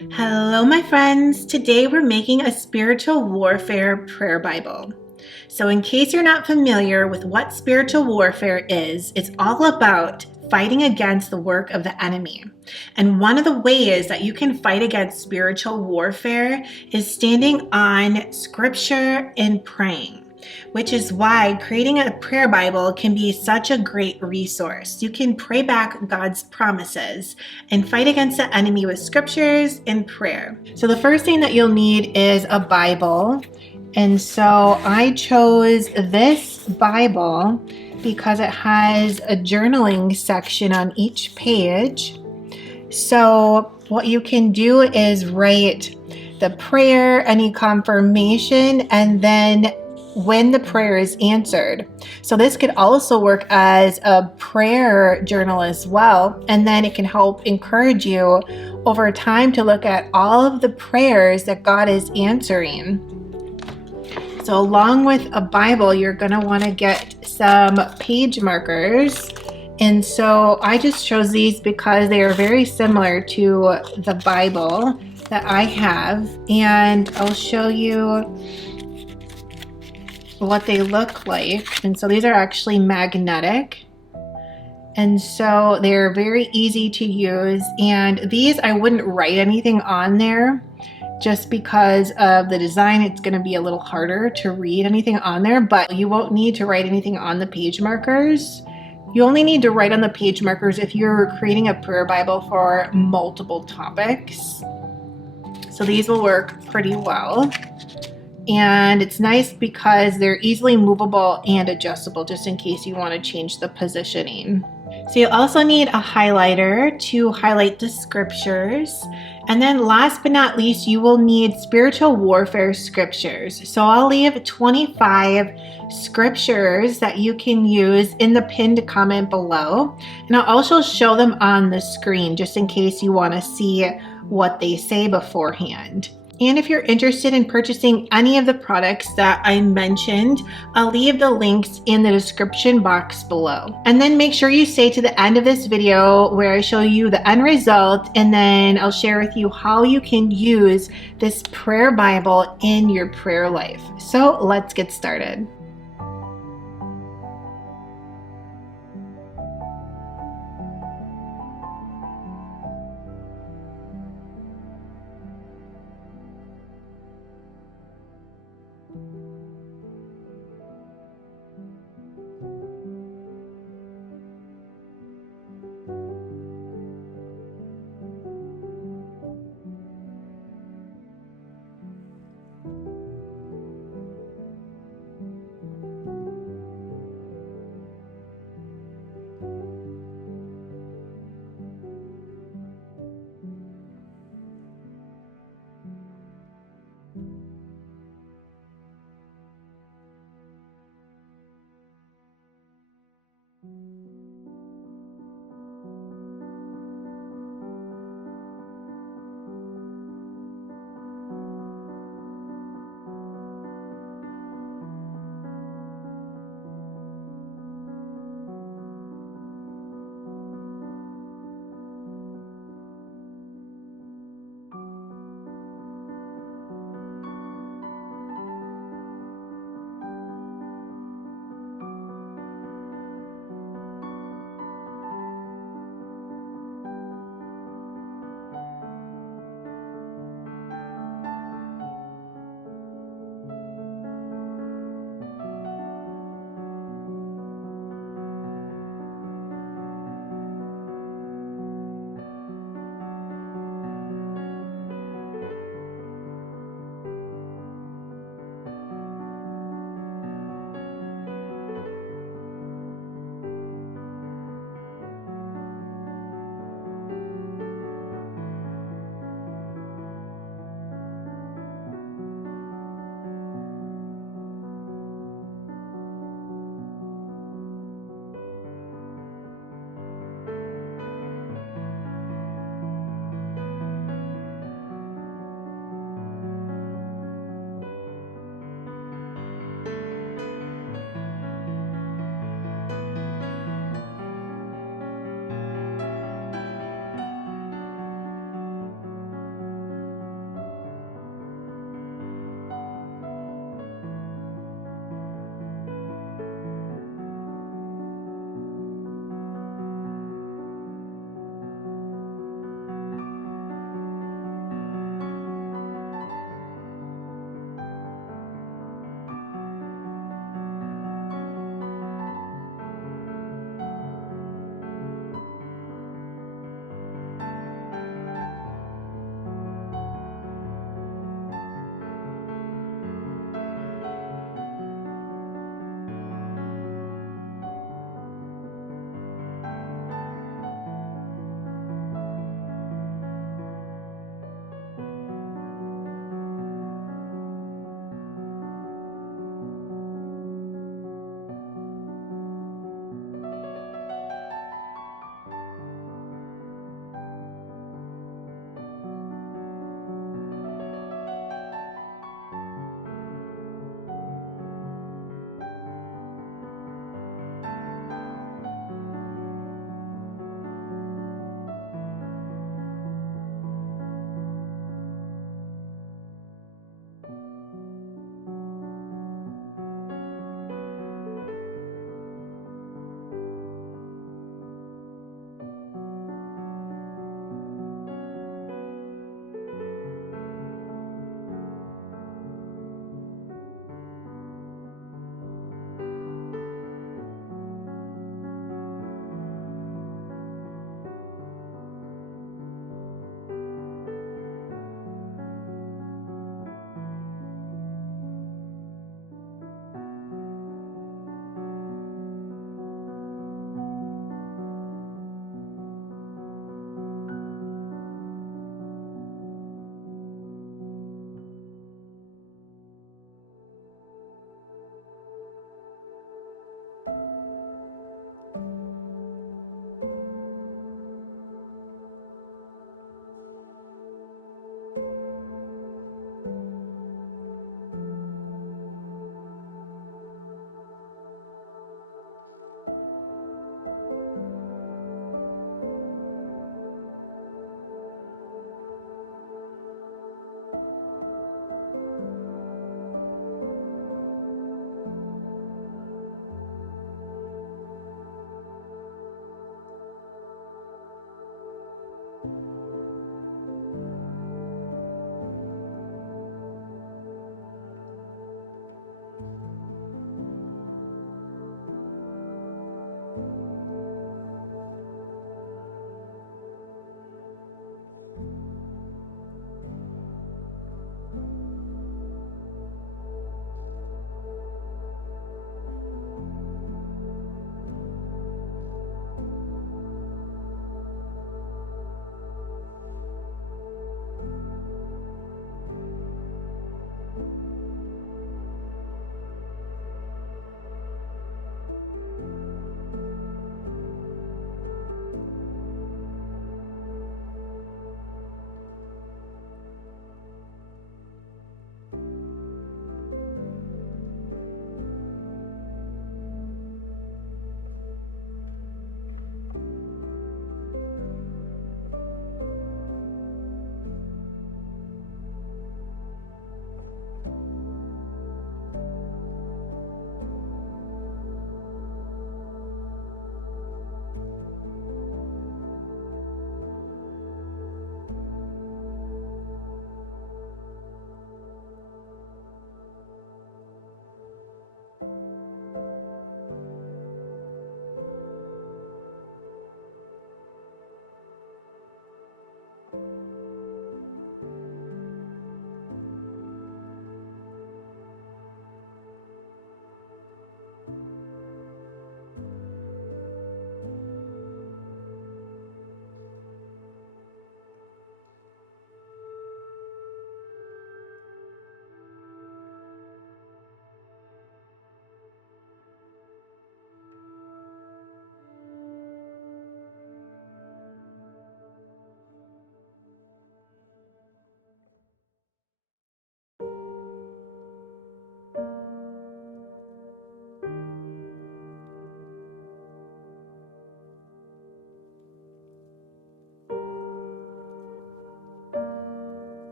Hello, my friends. Today we're making a spiritual warfare prayer Bible. So, in case you're not familiar with what spiritual warfare is, it's all about fighting against the work of the enemy. And one of the ways that you can fight against spiritual warfare is standing on scripture and praying, which is why creating a prayer Bible can be such a great resource. You can pray back God's promises and fight against the enemy with scriptures and prayer. So the first thing that you'll need is a Bible. And so I chose this Bible because it has a journaling section on each page. So what you can do is write the prayer, any confirmation, and then when the prayer is answered. So this could also work as a prayer journal as well. And then it can help encourage you over time to look at all of the prayers that God is answering. So along with a Bible, you're going to want to get some page markers. And so I just chose these because they are very similar to the Bible that I have. And I'll show you what they look like. And so these are actually magnetic. And so they're very easy to use. And these, I wouldn't write anything on there just because of the design. It's going to be a little harder to read anything on there, but you won't need to write anything on the page markers. You only need to write on the page markers if you're creating a prayer Bible for multiple topics. So these will work pretty well. And it's nice because they're easily movable and adjustable just in case you want to change the positioning. So you'll also need a highlighter to highlight the scriptures. And then last but not least, you will need spiritual warfare scriptures. So I'll leave 25 scriptures that you can use in the pinned comment below. And I'll also show them on the screen just in case you want to see what they say beforehand. And if you're interested in purchasing any of the products that I mentioned, I'll leave the links in the description box below. And then make sure you stay to the end of this video where I show you the end result, and then I'll share with you how you can use this prayer Bible in your prayer life. So let's get started.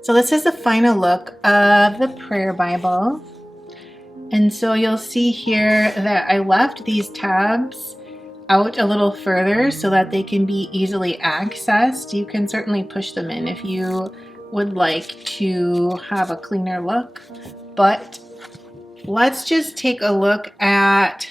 So this is the final look of the prayer Bible. And so you'll see here that I left these tabs out a little further so that they can be easily accessed. You can certainly push them in if you would like to have a cleaner look. But let's just take a look at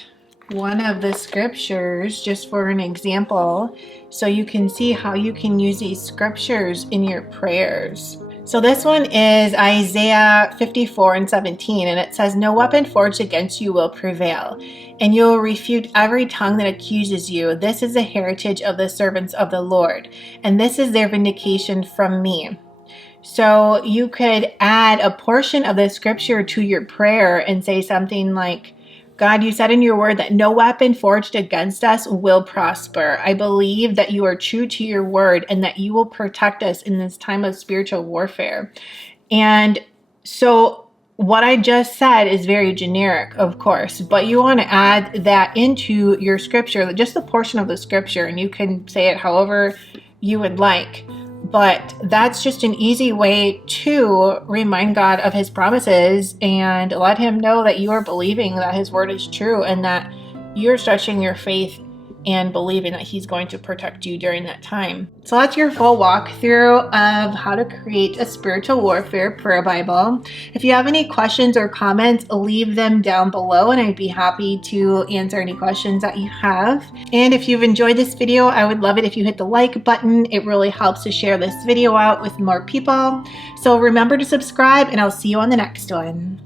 one of the scriptures just for an example so you can see how you can use these scriptures in your prayers. So this one is Isaiah 54:17, and it says, "No weapon forged against you will prevail, and you will refute every tongue that accuses you. This is the heritage of the servants of the Lord, and this is their vindication from me." So you could add a portion of the scripture to your prayer and say something like, "God, you said in your word that no weapon forged against us will prosper. I believe that you are true to your word and that you will protect us in this time of spiritual warfare." And so what I just said is very generic, of course, but you want to add that into your scripture, just a portion of the scripture, and you can say it however you would like. But that's just an easy way to remind God of his promises and let him know that you are believing that his word is true and that you're stretching your faith and believing that he's going to protect you during that time. So that's your full walkthrough of how to create a spiritual warfare prayer Bible. If you have any questions or comments, leave them down below and I'd be happy to answer any questions that you have. And if you've enjoyed this video, I would love it if you hit the like button. It really helps to share this video out with more people. So remember to subscribe and I'll see you on the next one.